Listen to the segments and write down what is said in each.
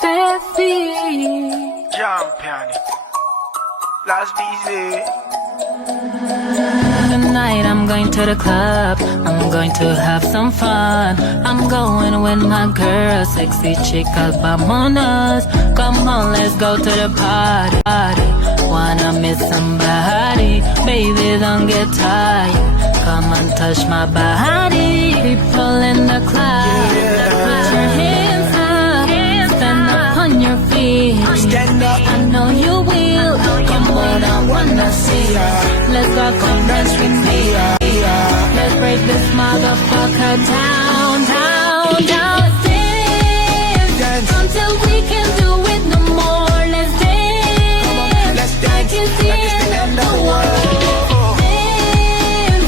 Steffi. Jump on it. Last busy. Tonight I'm going to the club, I'm going to have some fun. I'm going with my girl, sexy chica, vamonos. Come on, let's go to the party. Wanna meet somebody, baby, don't get tired. Come and touch my body. People in the club, put your hands up, stand up on your feet. Stand up. I know you will. Come on, I wanna see ya. Let's go, come dance with me. Let's break this motherfucker down, down, down. Dance until we can't do it no more. Let's dance, Let's dance. like it's the end of the world.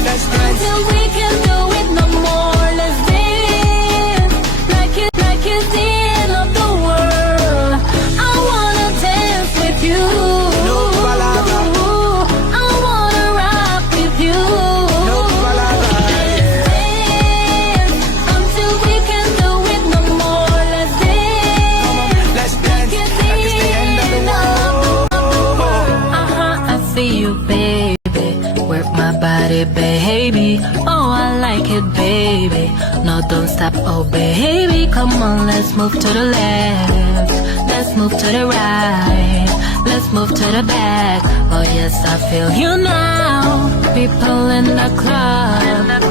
Dance until we can't do it no more. Let's dance, like it's the end of the world. I wanna dance with you. No palabra. I wanna rock with you. No palabra. Dance until we can't do it no more. Let's dance. Let's dance. Like it's the end of the world. I see you, baby. Work my body, baby. Oh, I like it, baby. No, don't stop, oh, baby. Come on, let's move to the left. Let's move to the right. Let's move to the back. Oh, yes, I feel you now. People in the club.